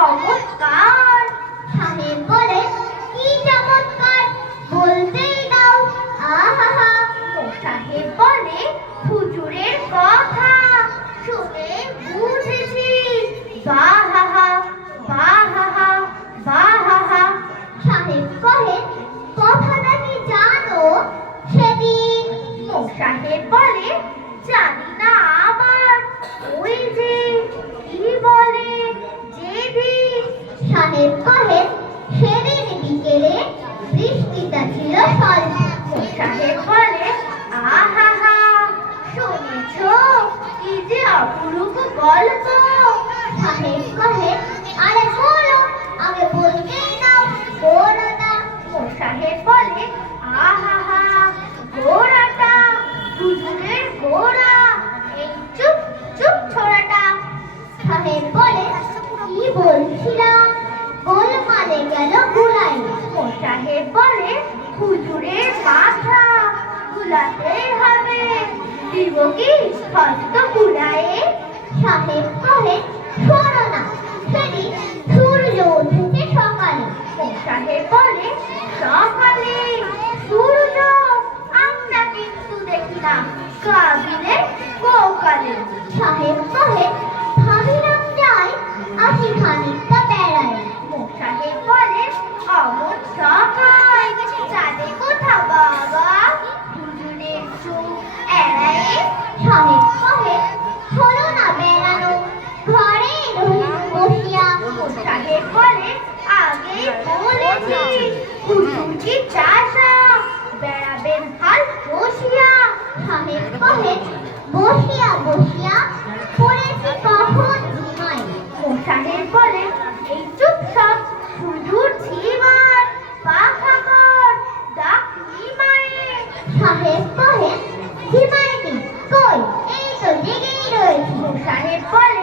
অমৎকার। সাহেব বলে, কি চমৎকার, বলতেই দাও। আহা, সাহেব বলে, হুজুরের কথা শুনে বুঝেছি। বাহাহা বাহাহা বাহাহা। সাহেব কহে, কথাটা কি জানো? সেদিন সাহেব বলে, জানি না আবার। ওই যে কি বলে, যেদিন। সাহেব কহে, সেদিন বিকেলে বৃষ্টিটা ছিল স্বল্প। সাহেব বলে, আহাহা, শুনেছ কি যে অপরূপ গল্প। সাহেব কহে, আরে বলো, আগে বলতেই দাও গোড়াটা। সাহেব বলে, আহাহা, ঘোড়াটা, হুজুরের ঘোড়া, এই চুপ চুপ ছোড়াটা। সাহেব বলে, কি বলছিলাম? গোলমালে গেল গুলাই। সাহেব বলে, হুজুরের মাথা গুলাতেই হবে। দিব কি হস্ত গুলায়ে? সাহেব কহে, শোনো না, সেদিন সূর্য উঠেছে সকালে। সাহেব বলে, সকালে সূর্য? আমরা কিন্তু দেখি না, কাবিলে কোকালে। সাহেব কহে, ভাবিলাম যাই, আসি খানিকটা বেড়াই। সাহেব বলে, অমন সকাল চাঁদে কোথা বাবা, হুজুরের চোখ এড়ায়ে। সাহেব কহে, হলো না বেড়ানো, ঘরে রহিম বসিয়া। সাহেব বলে, আগেই বলেছি, হুজুর কি চাষা, বেড়াবেন হাল বসিয়া। সাহেব কহে, বসিয়া বসিয়া পড়েছি কখন ঘুমাই। সাহেব বলে, এই চুপ সব, হুজুর ঝিমার পাখা কর, ডাক নিমায়ে। সাহেব কহে, ঘুমাইনি, কই, এই তো জেগেই রয়েছি। সাহেব বলে,